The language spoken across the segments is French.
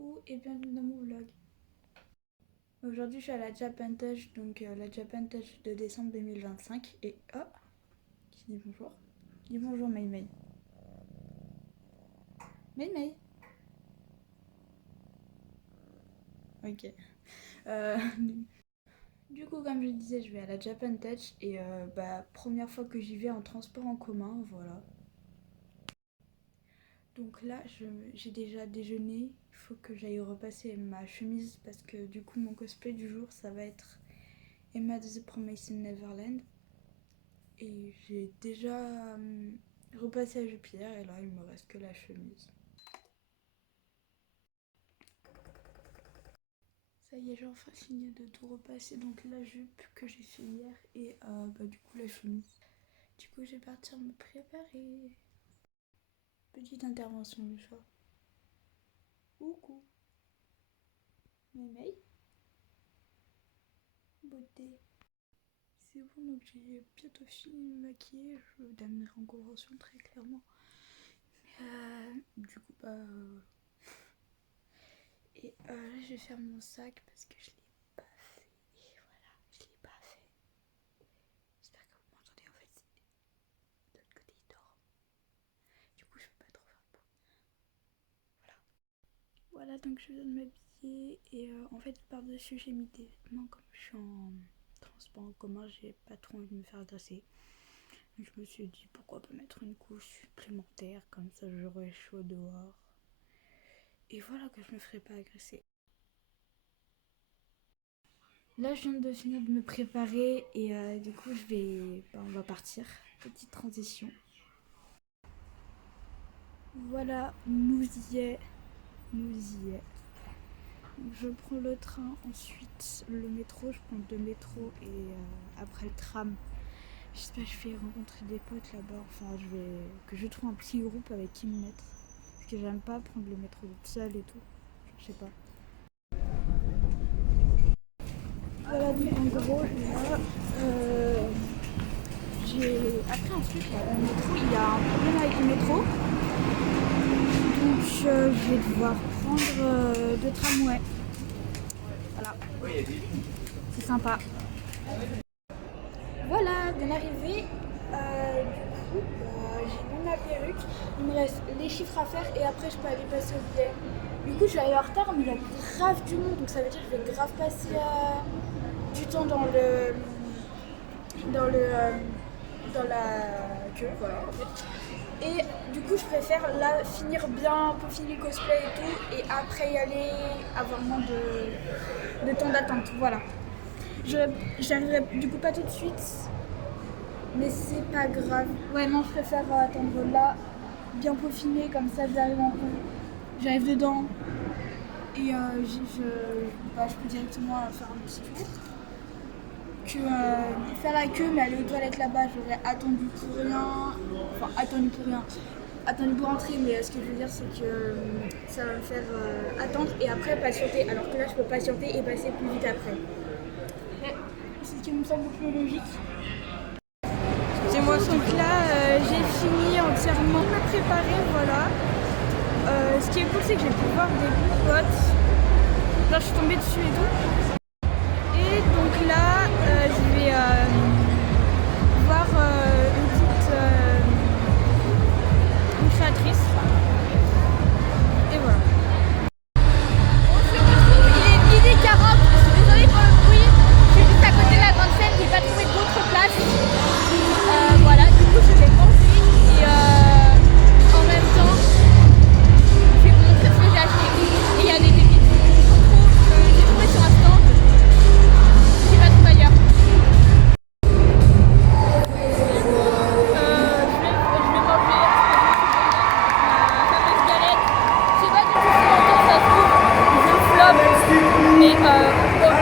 Coucou et bienvenue dans mon vlog. Aujourd'hui je suis à la Japan Touch, donc la Japan Touch de décembre 2025 et oh, qui dit bonjour? Dis bonjour Mei Mei. Mei Mei. Ok. Euh, du coup comme je disais je vais à la Japan Touch et première fois que j'y vais en transport en commun, voilà. Donc là j'ai déjà déjeuné, il faut que j'aille repasser ma chemise parce que du coup mon cosplay du jour ça va être Emma de The Promised Neverland. Et j'ai déjà repassé la jupière et là il me reste que la chemise. Ça y est, j'ai enfin fini de tout repasser, donc la jupe que j'ai fait hier et du coup la chemise. Du coup je vais partir me préparer. Petite intervention du chat. Coucou. Mémé. Beauté. C'est bon, donc j'ai bientôt fini de me maquiller. Je donnerai en convention très clairement. Du coup et là je vais faire mon sac parce que je l'ai pas fait. Et voilà, je l'ai pas fait. J'espère que vous m'entendez, en fait de l'autre côté il dort. Du coup je peux pas trop faire de bruit. Voilà donc je viens de m'habiller et en fait par-dessus j'ai mis des vêtements comme je suis en transport en commun, j'ai pas trop envie de me faire agresser. Donc je me suis dit pourquoi pas mettre une couche supplémentaire, comme ça j'aurai chaud dehors. Et voilà que je me ferai pas agresser. Là, je viens de finir de me préparer et du coup, on va partir. Petite transition. Voilà, nous y est. Donc, je prends le train, ensuite le métro. Je prends 2 métros et après le tram. J'espère que je vais rencontrer des potes là-bas. Enfin, que je trouve un petit groupe avec qui me mettre. Parce que j'aime pas prendre le métro toute seule et tout. Je sais pas. Voilà, donc en gros, là, j'ai appris un truc là, le métro, il y a un problème avec le métro. Donc je vais devoir prendre 2 tramways. Voilà. C'est sympa. Voilà, bien arrivé. Du coup, j'ai mis ma perruque. Il me reste les chiffres à faire et après je peux aller passer au billet. Du coup, je vais arriver en retard, mais il y a grave du monde. Donc ça veut dire que je vais grave passer du temps dans la queue, voilà en fait. Et du coup je préfère là finir bien, peaufiner le cosplay et tout, et après y aller, avoir moins de temps d'attente, voilà. J'arriverai du coup pas tout de suite, mais c'est pas grave. Ouais non, je préfère attendre là, bien peaufiner, comme ça j'arrive dedans, et je peux directement faire un petit tour. Que faire la queue mais aller aux toilettes là-bas j'aurais attendu pour rentrer, mais ce que je veux dire c'est que ça va me faire attendre et après patienter, alors que là je peux patienter et passer plus vite après. C'est ce qui me semble plus logique. Excusez-moi. Donc là j'ai fini entièrement de me préparer, voilà. Ce qui est cool c'est que je vais pouvoir des potes. Là je suis tombée dessus et tout. Et donc là, je vais voir une créatrice. Et voilà. On se retrouve, il est midi 40. Je suis désolée pour le bruit. Je suis juste à côté de la grande scène, j'ai pas trouvé d'autres places. Voilà, du coup je vais manger et en même temps, je vais vous montrer ce que j'ai acheté. Et il y a des pépites. J'ai trouvé sur un stand. J'ai pas trouvé ailleurs. Je vais manger ma fameuse galette. Je sais pas du tout si longtemps ça se trouve. Je flop. Mais au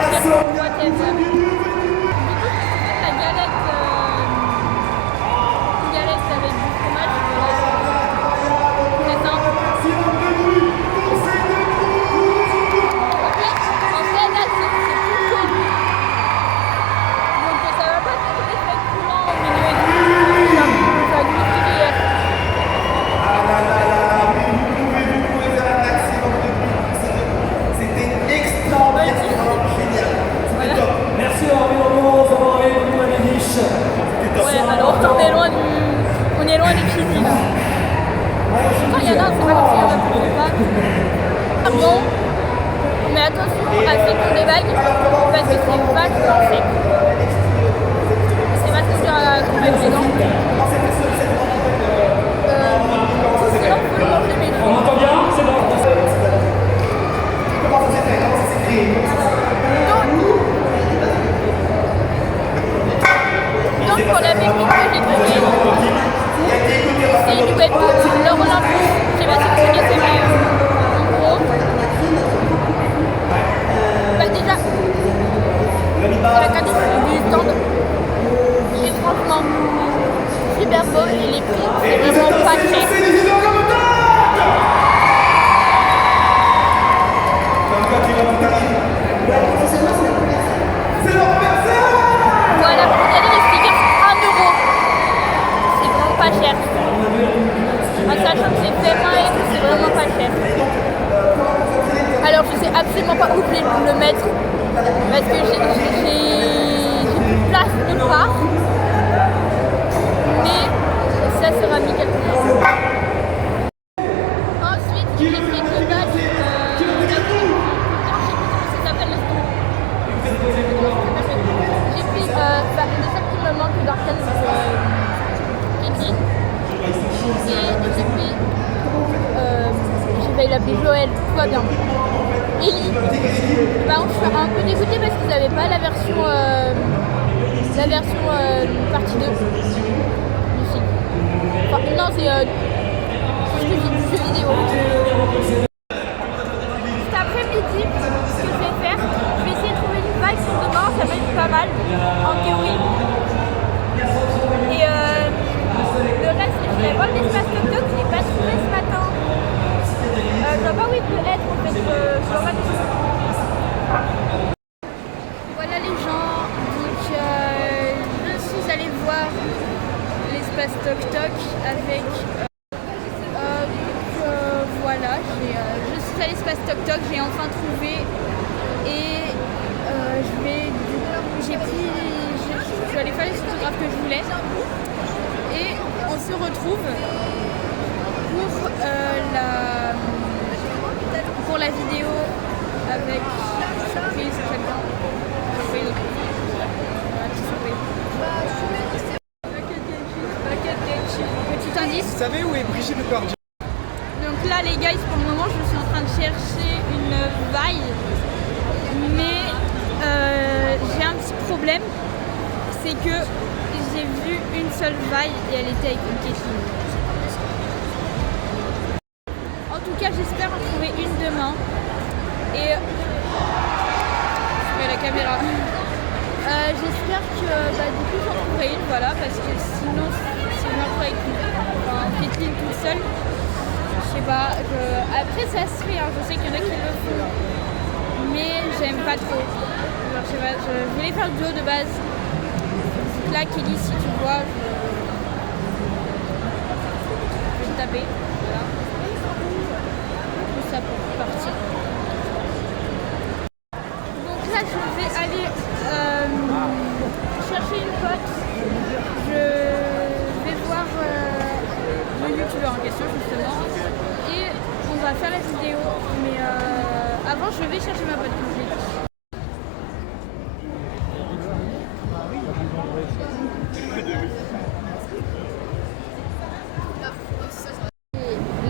pire, whatever. Du coup, je la galette. Une galette avec du fromage. C'est simple. Ok, en fait là c'est tout chaud. Donc ça va pas être très effet coulant au milieu et tout. Ça va nous expliquer hier. à faire des vagues parce que c'est vachement sec. C'est vachement dur à mettre les dents. Sinon, on peut le manger, mais On entend bien? C'est bon. Donc pour la technique que j'ai trouvée, c'est une web leur Olympus. Je sais pas si vous connaissez, mais en gros, déjà, la qualité du stand est franchement super beau et les prix, c'est vraiment pas cher. Voilà, pour y aller, les stickers, 1€. C'est vraiment pas cher. En sachant que c'est fait main et tout, c'est vraiment pas cher. Alors, je sais absolument pas où je vais le mettre parce que j'ai plus de place nulle part. Mais ça sera mis quelque part. Ensuite, j'ai fait le badge. Je sais plus comment ça s'appelle le stand. J'ai pris les seuls qui me manquent d'Arcane Katie. Et j'ai pris. J'ai failli l'appeler Joël, tout va bien. Ellie. Par contre, je suis un peu dégoûtée parce qu'ils n'avaient pas la version partie 2 du film. Enfin, non, c'est du jeu vidéo. Cet après-midi, ce que je vais faire, je vais essayer de trouver une vague pour demain, ça va être pas mal, en théorie. Et le reste, je vais voir l'espace TikTok, je l'ai pas trouvé ce matin. Je vois pas où il peut être en fait, je vois pas du tout. Voilà les gens, donc je suis allée voir l'espace Toc Toc avec... voilà, je suis allée à l'espace Toc Toc, j'ai enfin trouvé et je suis allée faire les photographes que je voulais et on se retrouve pour la vidéo avec surprise quelqu'un. Petit indice. Vous savez où est Brigitte Lecordier? Donc là les guys, pour le moment je suis en train de chercher une vaille, mais j'ai un petit problème, c'est que j'ai vu une seule vaille et elle était avec une question. En tout cas j'espère en trouver une demain et je mets la caméra. J'espère que du coup j'en trouverai une, voilà, parce que sinon si je me retrouve avec Kathleen toute seule, je sais pas, après ça se fait, hein, je sais qu'il y en a qui le font, mais j'aime pas trop. Genre, je sais pas, je voulais faire le duo de base. Donc là Kelly, si tu vois, je vais taper, voilà. Tout ça pour partir. Donc là je vais aller chercher une pote. Je vais voir le youtubeur en question justement et on va faire la vidéo, mais avant je vais chercher ma pote comme je l'ai dit.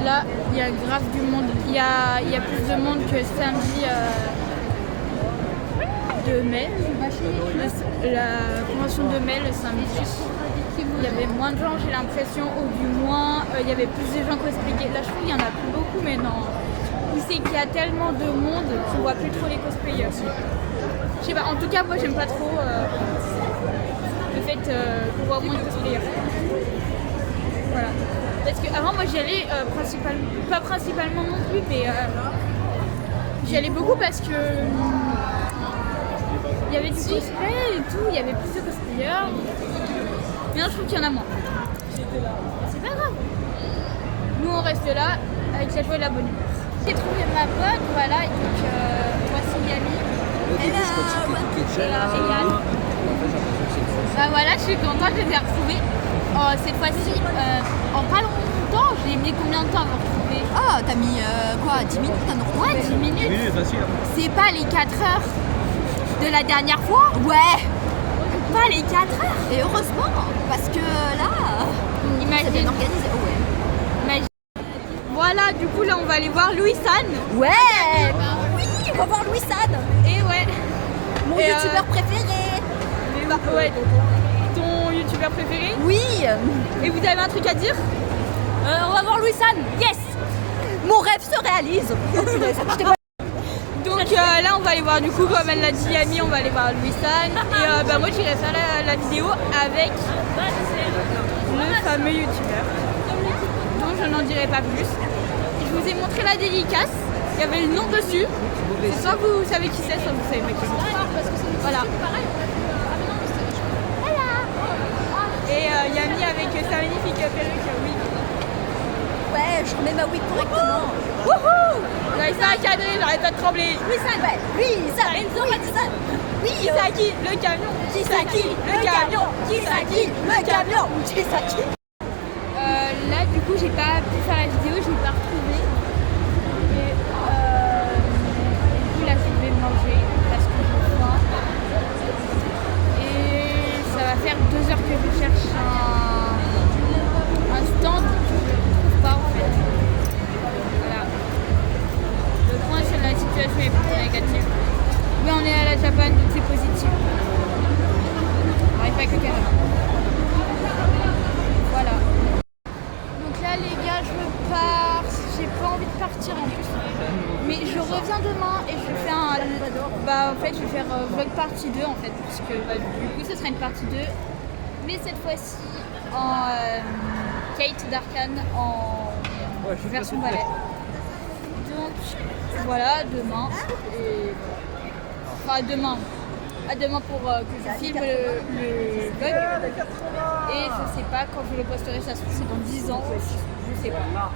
Là il y a grave du monde, il y a plus de monde que samedi de mai, la convention de mai le samedi. Il y avait moins de gens, j'ai l'impression, ou du moins il y avait plus de gens qui expliquaient. Là je trouve qu'il y en a plus beaucoup, mais non. C'est qu'il y a tellement de monde qu'on voit plus trop les cosplayers. Je sais pas, en tout cas moi j'aime pas trop le fait qu'on voit moins de cosplayers. Voilà. Parce qu'avant moi j'y allais pas principalement non plus, mais j'y allais beaucoup parce que il y avait du cosplay et tout, il y avait plus de cosplayers. Mais non, je trouve qu'il y en a moins. C'est pas grave. Nous on reste là avec la joie et la bonne humeur. J'ai trouvé ma pote, voilà, et donc voici Yali. Bah voilà, je suis contente, je les ai retrouvés. Cette fois-ci, en pas longtemps, j'ai mis combien de temps à me retrouver? Ah, t'as mis quoi, 10 minutes à nous retrouver? Ouais, 10 minutes. Oui, facile. C'est pas les 4 heures de la dernière fois? Ouais. Pas les 4 heures. Et heureusement, parce que là, c'est Imagine. bien organisé. Ouais. imagine. Voilà, du coup là on va aller voir Louis San. Ouais. Oui, on va voir Louis San, Et ouais. mon Et, youtubeur préféré. Ouais. Ton youtubeur préféré. Oui. Et vous avez un truc à dire? On va voir Louis San. Yes. Mon rêve se réalise. Oh, punaise, j'étais pas- Donc là on va aller voir du coup comme elle l'a dit Ami, on va aller voir Louis San. Et moi j'irai faire la vidéo avec le fameux youtubeur. Donc je n'en dirai pas plus. Je vous ai montré la dédicace, il y avait le nom dessus. C'est soit vous savez qui c'est, soit vous savez pas qui c'est. Voilà. Et Yami avec sa magnifique perruque, oui. Ouais, je remets ma wig correctement. Wouhou! J'arrive pas à cadrer, j'arrête pas de trembler. Louis San, ouais. Louis San, Enzo San. Oui. Kisaki, le camion. Kisaki, le camion. Kisaki, le camion. Kisaki. Là, du coup, j'ai pas pu faire la vidéo, je l'ai pas retrouvée. Et du coup, là, je vais manger parce que j'ai faim. Et ça va faire 2 heures que je cherche un stand que je ne trouve pas en fait. Voilà. Le point sur la situation est plutôt négative. Mais on est à la Japan, donc c'est positif. On n'arrive pas avec le caméra. Voilà. Donc là les gars je pars, j'ai pas envie de partir en plus. Mais je reviens demain et je fais un... Bah en fait je vais faire vlog partie 2 en fait. Parce que du coup ce sera une partie 2. Mais cette fois-ci en Kate d'Arkane en version ballet. Donc voilà, demain. Et... Enfin demain. À demain pour que je filme le vlog. Et je sais pas quand je le posterai, ça se trouve c'est dans 10 ans. Je sais pas.